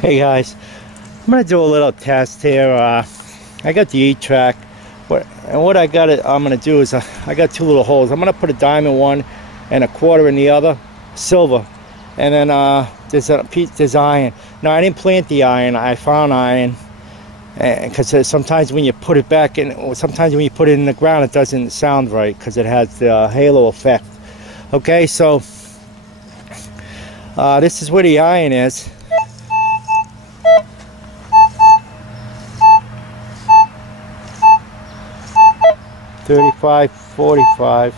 Hey guys, I'm gonna do a little test here. I got the E-trac, what I'm gonna do is I got two little holes. I'm gonna put a dime in one and a quarter in the other, silver, and then there's iron. Now I didn't plant the iron. I found iron, because sometimes when you put it back in, or sometimes when you put it in the ground, it doesn't sound right because it has the halo effect. Okay, so this is where the iron is. .45-45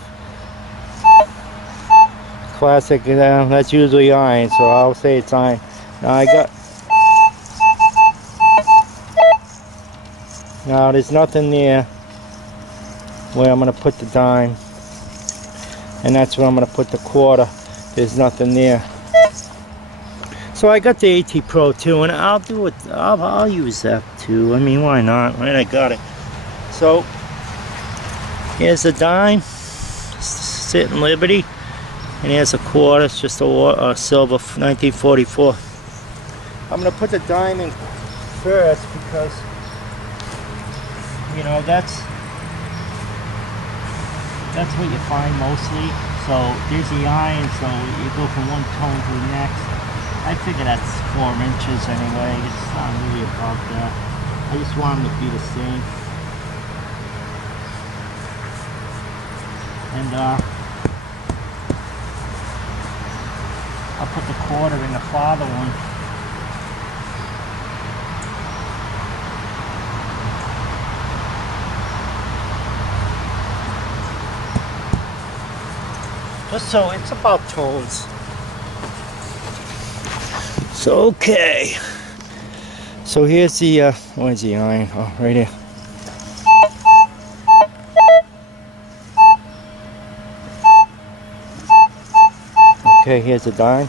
classic. That's usually iron, so I'll say it's iron. Now there's nothing there where I'm going to put the dime, and that's where I'm going to put the quarter. There's nothing there. So I got the AT Pro too, and I'll do it. I'll use that too. I mean, why not? Right, I got it. So here's a dime, sitting Liberty, and here's a quarter. It's just a silver 1944. I'm gonna put the dime in first because, you know, that's what you find mostly. So there's the iron, so you go from one tone to the next. I figure that's 4 inches anyway. It's not really about that. I just want them to be the same. And I'll put the quarter in the farther one. Just so it's about tones. So okay. So here's the where's the iron? Oh, right here. Okay, here's the dime.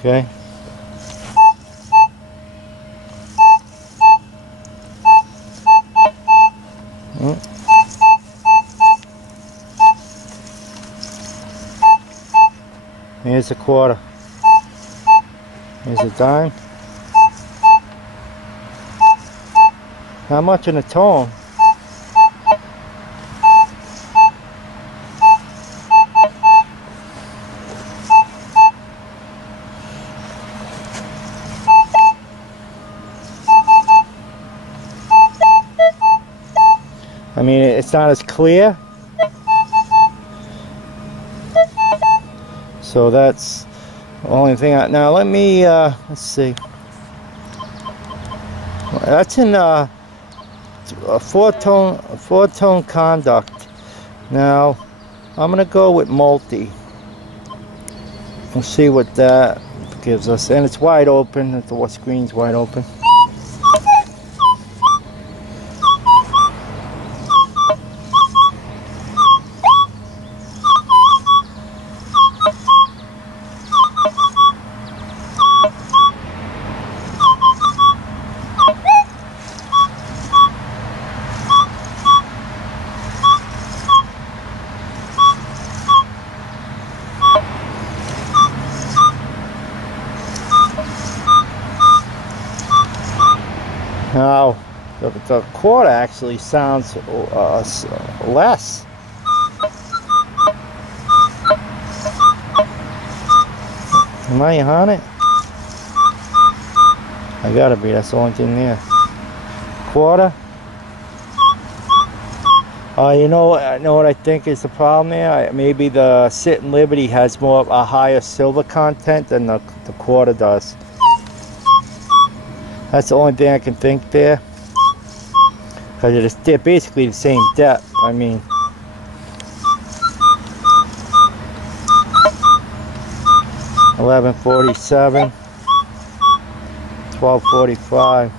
Okay. Here's a quarter. Here's a dime. Not much in the tone. I mean, it's not as clear. So that's the only thing. Now let me let's see. That's in a four-tone conduct. Now I'm gonna go with multi. We'll see what that gives us. And it's wide open. The screen's wide open. Now, the quarter actually sounds less. Am I on it? I gotta be, that's the only thing there. Quarter. You know what I think is the problem there? Maybe the Sitting Liberty has a higher silver content than the quarter does. That's the only thing I can think there, because they're basically the same depth. I mean, $11.47, $12.45.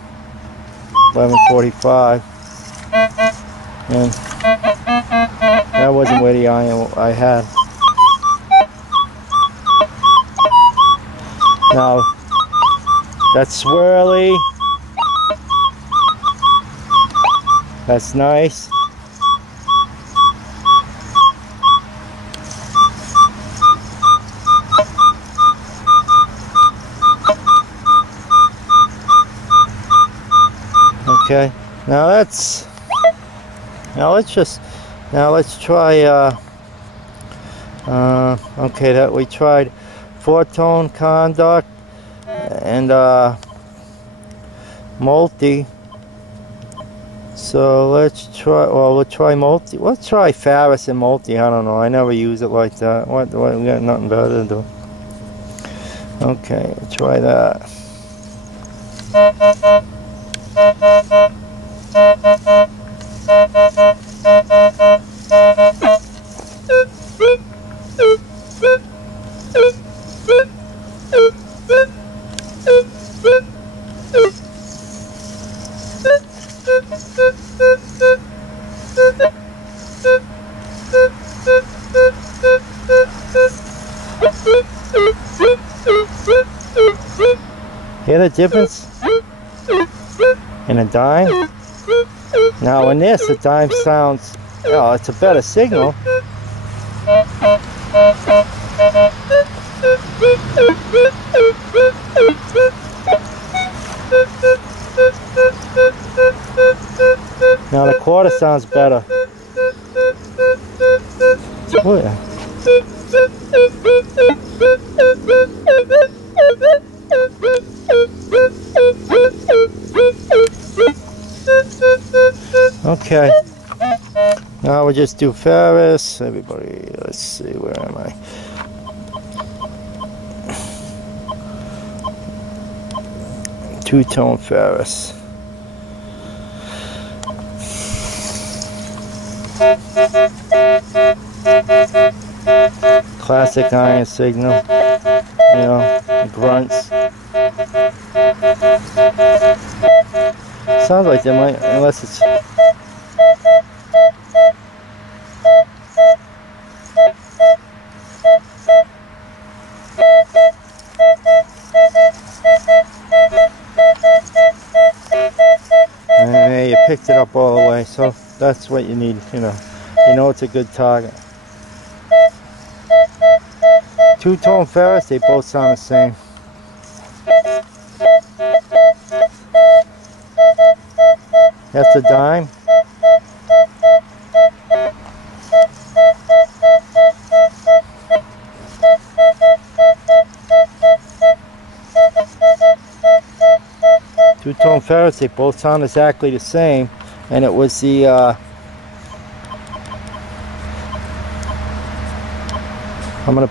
1145, and that wasn't where the iron I had. Now that's swirly, that's nice. Okay, now let's try okay, that we tried 4-tone conduct and multi. So let's try, well, we'll try multi. Let's try Ferris and multi. I don't know, I never use it like that. What we got nothing better to do. Okay, try that. Hear the difference in a dime? Now in this, the dime sounds, well, it's a better signal. Now the quarter sounds better. Oh yeah. Okay, now we'll just do Ferris. Everybody, let's see, where am I? Two-tone Ferris. Classic iron signal, you know, grunts. Sounds like they might, unless it's... And you picked it up all the way, so that's what you need, you know it's a good target. Two-tone Ferris, they both sound the same. That's a dime. Two-tone Ferris, they both sound exactly the same, and it was the we'll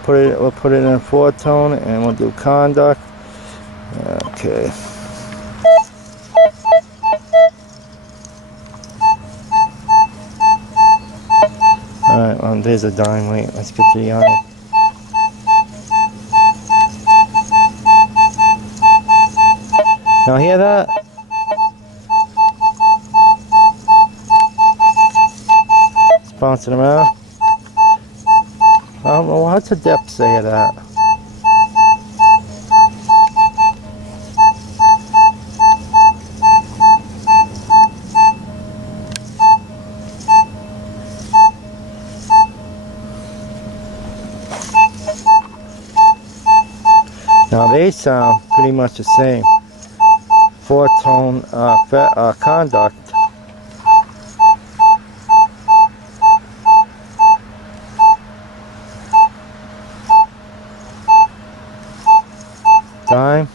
put it in 4-tone, and we'll do conduct. Okay. Alright, well, there's a dime. Wait, let's get the iron. Now hear that? It's bouncing around. I don't know, what's the depth say of that? Now they sound pretty much the same. 4-tone conduct. Dime,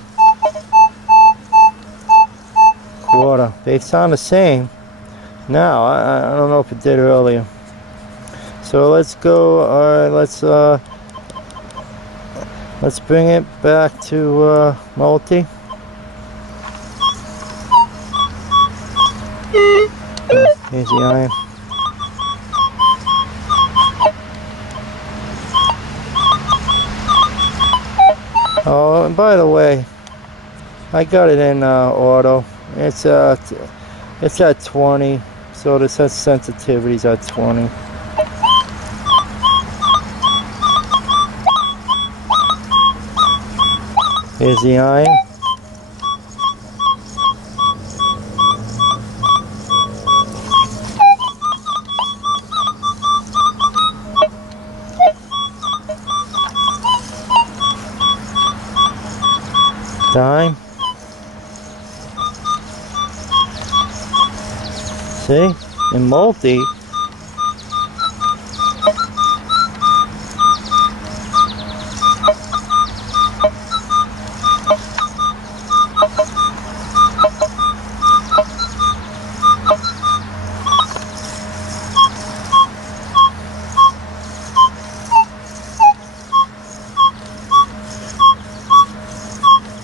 quarter, they sound the same now. I don't know if it did earlier. So let's go, let's bring it back to multi. Here's the iron. Oh, and by the way, I got it in auto. It's It's at 20, so this has sensitivities at 20. Here's the iron. Dime. See? In multi.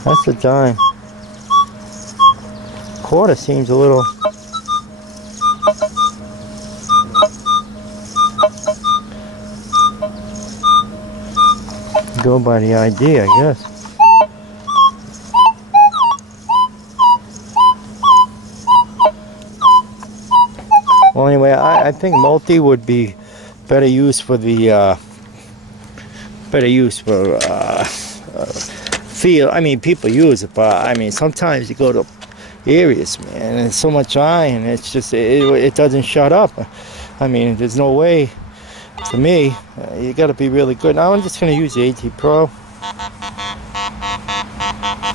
That's a dime. Quarter seems a little. Go by the idea, I guess. Well, anyway, I think multi would be better used for the field. I mean, people use it, but I mean, sometimes you go to areas, man, and there's so much iron, it's just it doesn't shut up. I mean, there's no way. To me, you got to be really good. Now I'm just going to use the AT Pro.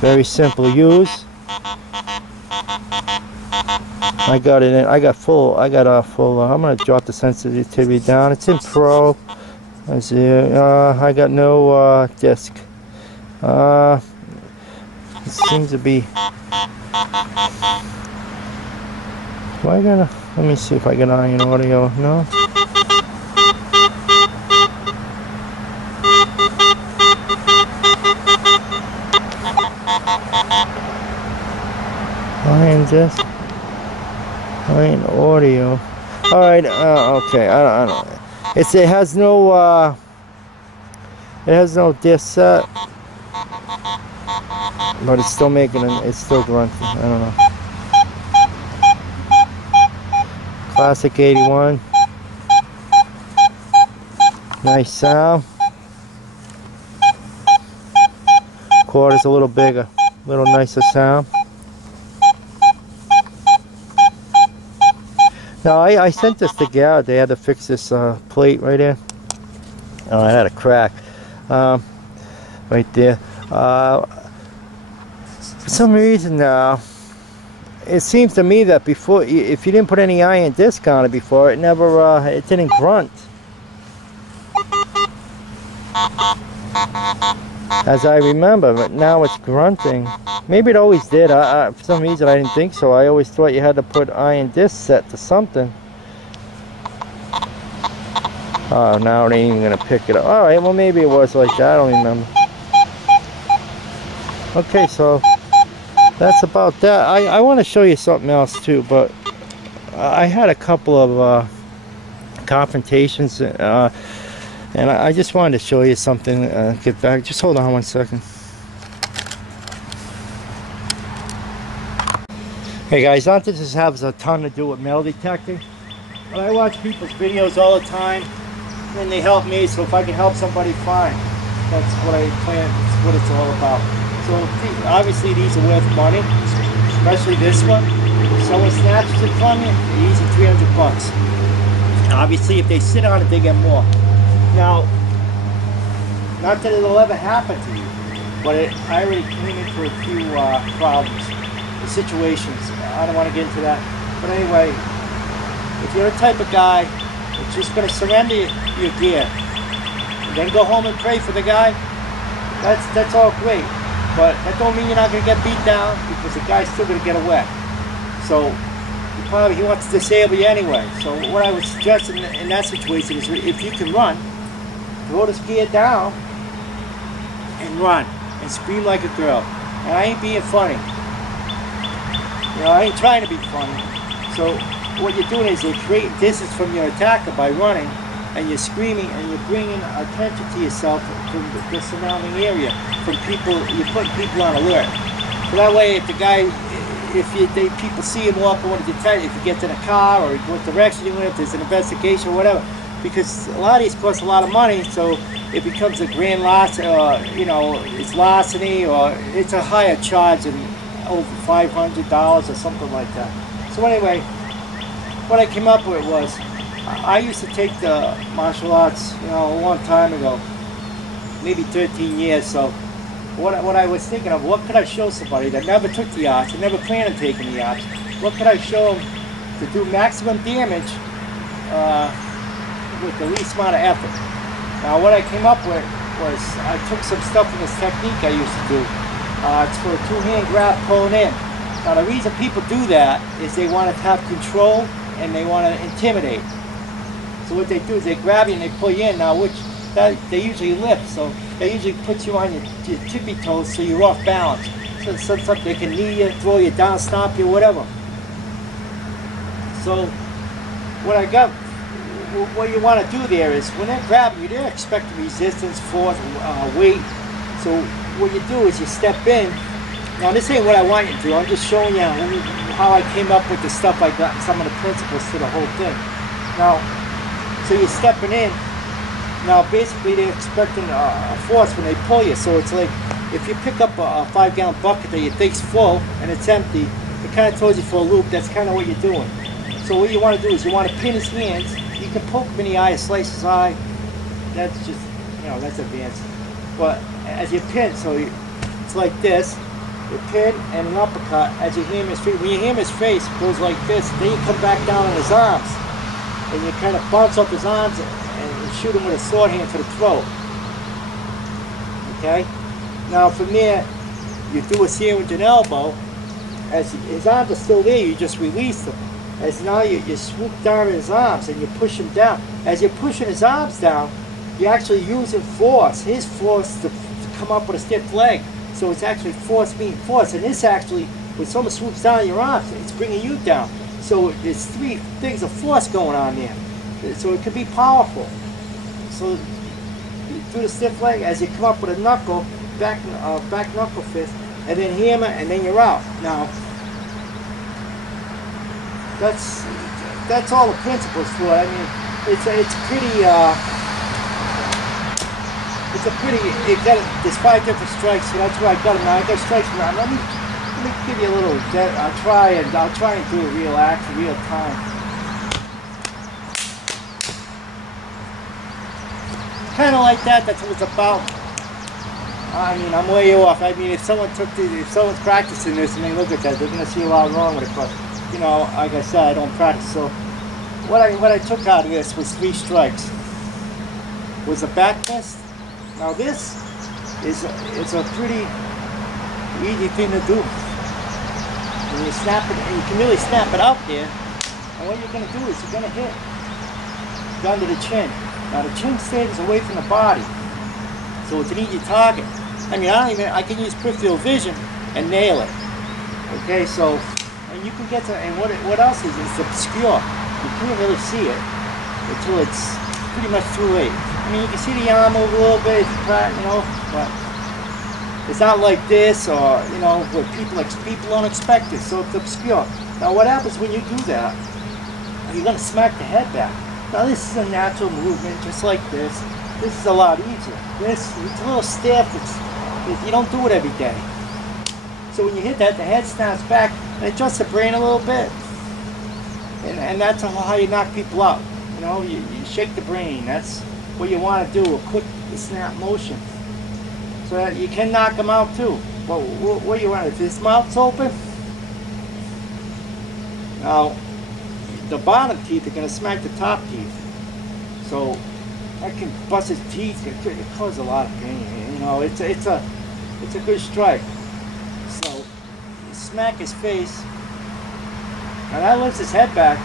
Very simple to use. I got it in. I got a full. I'm going to drop the sensitivity down. It's in Pro. I see. I got no disc. It seems to be. Why gotta? Let me see if I get iron audio. No. Iron disc. Iron audio. All right. Okay. I don't. It has no. It has no disc set. But it's still making it. It's still grunting. I don't know. Classic 81. Nice sound. Quarter's a little bigger. A little nicer sound. Now I sent this to Garrett. They had to fix this plate right there. Oh, I had a crack. Right there. For some reason now, it seems to me that before, if you didn't put any iron disc on it before, it never, it didn't grunt. As I remember, but now it's grunting. Maybe it always did. For some reason I didn't think so. I always thought you had to put iron disc set to something. Oh, now it ain't even gonna pick it up. Alright, well maybe it was like that, I don't remember. Okay, so that's about that. I want to show you something else too, but I had a couple of confrontations, and I just wanted to show you something. Get back. Just hold on one second. Hey guys, not that this has a ton to do with metal detecting, but I watch people's videos all the time, and they help me. So if I can help somebody, fine. That's what I plan. That's what it's all about. So obviously these are worth money, especially this one. If someone snatches it from you, easy $300. Obviously if they sit on it, they get more. Now, not that it'll ever happen to you, but I already came in for a few problems, situations. I don't want to get into that. But anyway, if you're the type of guy that's just going to surrender your gear, and then go home and pray for the guy, that's all great. But that don't mean you're not going to get beat down, because the guy's still going to get away. So he wants to disable you anyway. So what I would suggest in that situation is, if you can run, throw this gear down and run and scream like a girl. And I ain't being funny. You know, I ain't trying to be funny. So what you're doing is you're creating distance from your attacker by running, and you're screaming, and you're bringing attention to yourself from the surrounding area, from people. You're putting people on alert. So that way, if the guy people see him walk on the detective, if he gets in a car or what direction he went, if there's an investigation or whatever. Because a lot of these cost a lot of money, so it becomes a grand larceny, or it's larceny, or it's a higher charge than over $500 or something like that. So anyway, what I came up with was, I used to take the martial arts, a long time ago, maybe 13 years. So what I was thinking of, what could I show somebody that never took the arts, and never planned on taking the arts? What could I show them to do maximum damage with the least amount of effort? Now what I came up with was, I took some stuff from this technique I used to do. It's for a two-hand grab pulling in. Now the reason people do that is they want to have control and they want to intimidate. So what they do is they grab you and they pull you in. Now they usually lift, so they usually put you on your tippy toes so you're off balance. So they can knee you, throw you down, stomp you, whatever. So what you want to do there is, when they're grabbing you, they're expecting resistance, force, weight. So what you do is you step in. Now this ain't what I want you to do, I'm just showing you how I came up with the stuff I got, some of the principles to the whole thing. Now, so you're stepping in. Now basically they're expecting a force when they pull you. So it's like, if you pick up a 5-gallon bucket that you think's full and it's empty, it kind of throws you for a loop. That's kind of what you're doing. So what you want to do is you want to pin his hands. You can poke him in the eye, slice his eye. That's just, that's advanced. But as you pin, so it's like this. You pin and an uppercut as you hammer his face. When you hammer his face, it goes like this. Then you come back down on his arms. And you kind of bounce up his arms and shoot him with a sword hand to the throat. Okay? Now from there, you do a sandwich and elbow. As his arms are still there, you just release them. As now you swoop down in his arms and you push him down. As you're pushing his arms down, you're actually using force, his force to come up with a stiff leg. So it's actually force being force. And this actually, when someone swoops down your arms, it's bringing you down. So there's 3 things of force going on there. So it could be powerful. So you do the stiff leg as you come up with a knuckle, back knuckle fist, and then hammer, and then you're out. Now, that's all the principles for it. I mean, there's 5 different strikes, so that's where I got them. Now I got strikes around. Let me give you a little. I'll try and do it real time. Kind of like that. That's what it's about. I mean, I'm way off. I mean, if someone's practicing this and they look at that, they're gonna see a lot wrong with it. But like I said, I don't practice. So what I took out of this was 3 strikes. Was a back fist. Now this is a pretty easy thing to do. When you snap it, and you can really snap it out there. And what you're going to do is you're going to hit down to the chin. Now the chin stays away from the body, so it's an easy target. I mean, I can use peripheral vision and nail it. Okay, so and you can get to, and what else is it's obscure. You can't really see it until it's pretty much too late. I mean, you can see the arm move a little bit, but it's not like this, or where people don't expect it, so it's obscure. Now, what happens when you do that? You're going to smack the head back. Now, this is a natural movement, just like this. This is a lot easier. It's a little stiff. You don't do it every day. So when you hit that, the head snaps back and adjusts the brain a little bit, and that's how you knock people out. You shake the brain. That's what you want to do, a quick snap motion. So that you can knock them out too. But what do you want? If his mouth's open, now the bottom teeth are going to smack the top teeth. So that can bust his teeth. It causes a lot of pain. It's a good strike. So you smack his face. Now that lifts his head back.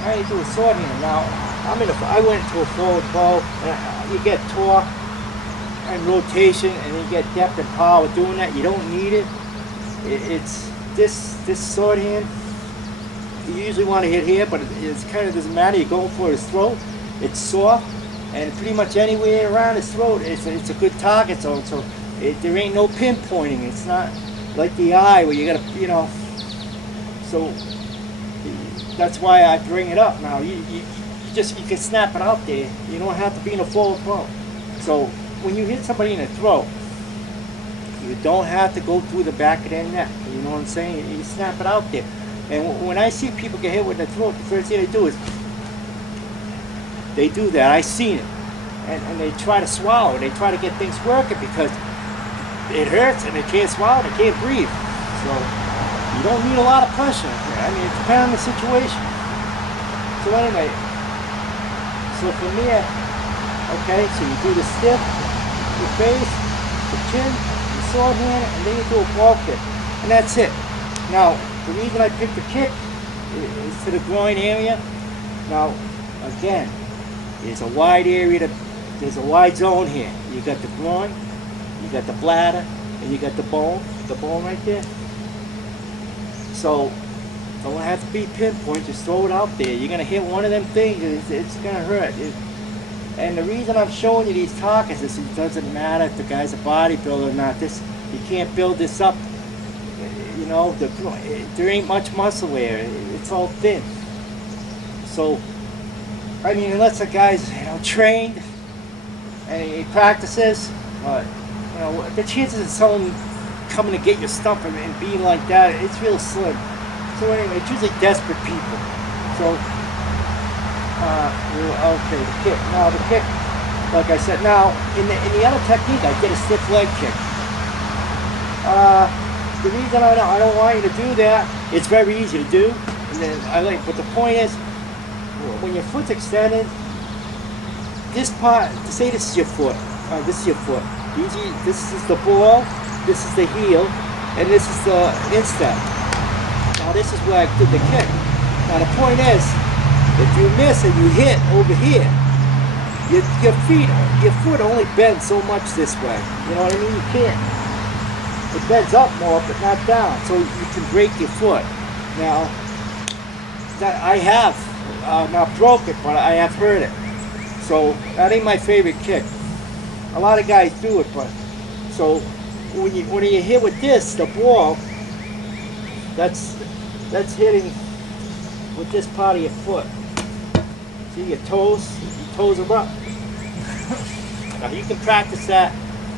Now you do a sword hand. Now I went into a forward bow. You get torque and rotation, and you get depth and power doing that. You don't need it. It's this sword hand. You usually want to hit here, but it kind of doesn't matter. You're going for his throat. It's soft, and pretty much anywhere around his throat, it's a good target zone. So there ain't no pinpointing. It's not like the eye where you gotta So that's why I bring it up now. You can snap it out there. You don't have to be in a forward throw. So when you hit somebody in the throat, you don't have to go through the back of their neck. You know what I'm saying? You snap it out there. And when I see people get hit with the throat, the first thing they do is they do that. I've seen it. And they try to swallow. They try to get things working because it hurts and they can't swallow. They can't breathe. So you don't need a lot of pressure. I mean, it depends on the situation. So anyway, so from there, okay, so you do the stiff, the face, the chin, the sword hand, and then you do a ball kick. And that's it. Now, the reason I picked the kick is to the groin area. Now, again, there's a wide area, there's a wide zone here. You got the groin, you got the bladder, and you got the bone right there. So, don't have to be pinpoint, just throw it out there. You're going to hit one of them things, it's going to hurt. And the reason I'm showing you these targets is it doesn't matter if the guy's a bodybuilder or not. You can't build this up. You know, there ain't much muscle there. It's all thin. So, I mean, unless a guy's trained and he practices, the chances of someone coming to get your stump and being like that, it's real slim. So anyway, it's usually desperate people. So, okay, the kick. Now the kick, like I said, now in the other technique, I did a stiff leg kick. The reason I don't want you to do that, it's very easy to do. And then but the point is, when your foot's extended, this part, say this is your foot. This is your foot. This is the ball, this is the heel, and this is the instep. Now this is where I did the kick. Now the point is, if you miss and you hit over here, your foot only bends so much this way. You know what I mean? You can't. It bends up more, but not down, so you can break your foot. Now, I have not broke it, but I have hurt it. So that ain't my favorite kick. A lot of guys do it, but so when you hit with this, the ball, that's hitting with this part of your foot. See your toes are up. Now you can practice that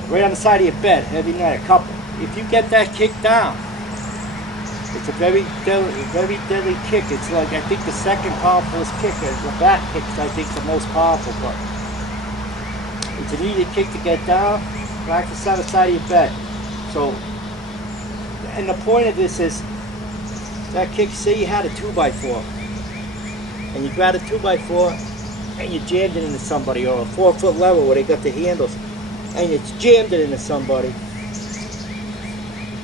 right on the side of your bed every night, a couple. If you get that kick down, it's a very deadly kick. It's like, I think the second powerfulest kick is the back kick. I think the most powerful, but it's an easy kick to get down. Practice on the side of your bed. So, and the point of this is, that kick, say you had a 2x4, and you grabbed a 2x4 and you jammed it into somebody, or a 4-foot level where they got the handles, and you jammed it into somebody.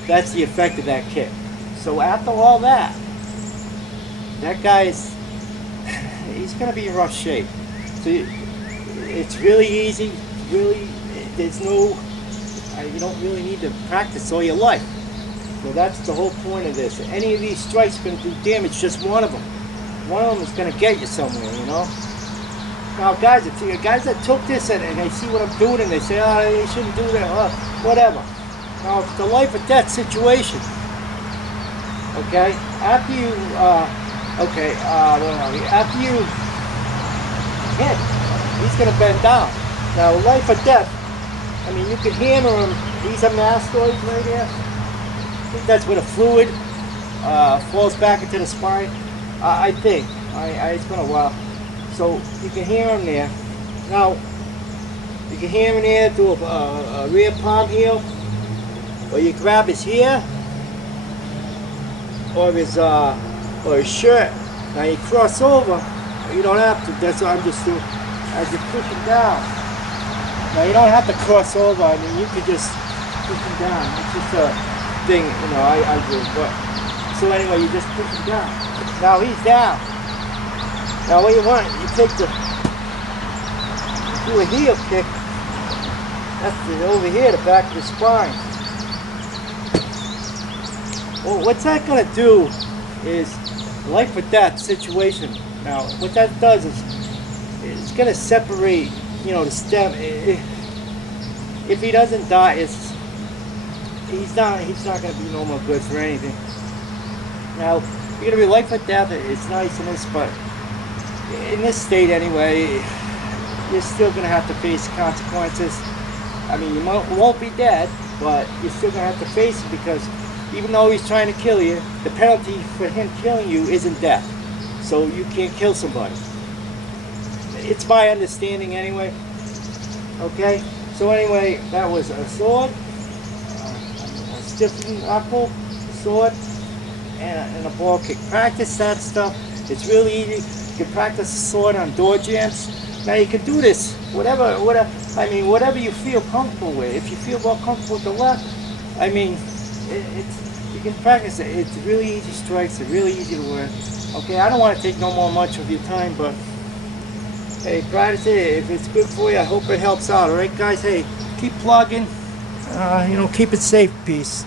That's the effect of that kick. So after all that, that guy he's going to be in rough shape. So it's really easy. Really, there's no, you don't really need to practice all your life. So that's the whole point of this. Any of these strikes are going to do damage, just one of them. One of them is going to get you somewhere, you know. Now guys, if you guys that took this and they see what I'm doing and they say, oh, you shouldn't do that, whatever. Now it's a life or death situation. Okay, after you, after you hit, he's going to bend down. Now, life or death, I mean, you can hammer him. These are mastoids right here. I think that's where the fluid flows back into the spine. I think. It's been a while. So, you can hammer him there. Now, you can hammer him there, do a rear palm heel, or you grab his hair, or his shirt. Now you cross over. You don't have to. That's what I'm just doing. As you push him down. Now you don't have to cross over. I mean, you could just push him down. It's just a thing, you know. I do. But so anyway, you just push him down. Now he's down. Now what you want? You take do a heel kick. That's over here, the back of the spine. Well, what's that going to do is life or death situation. Now, what that does is it's going to separate, you know, the stem. If he doesn't die, he's not going to be no more good for anything. Now, You're gonna be life or death. It's nice in this, but in this state anyway, you're still gonna have to face consequences. I mean, you won't be dead, but you're still gonna have to face it, because even though he's trying to kill you, the penalty for him killing you isn't death. So you can't kill somebody. It's my understanding anyway. Okay? So anyway, that was a sword, a stiff knuckle, sword, and a ball kick. Practice that stuff. It's really easy. You can practice a sword on door jams. Now you can do this, whatever you feel comfortable with. If you feel more comfortable with the left, I mean, you can practice it. It's really easy strikes. It's really easy to learn. Okay, I don't want to take much of your time, but hey, practice it. If it's good for you, I hope it helps out. All right, guys. Hey, keep plugging. You know, keep it safe. Peace.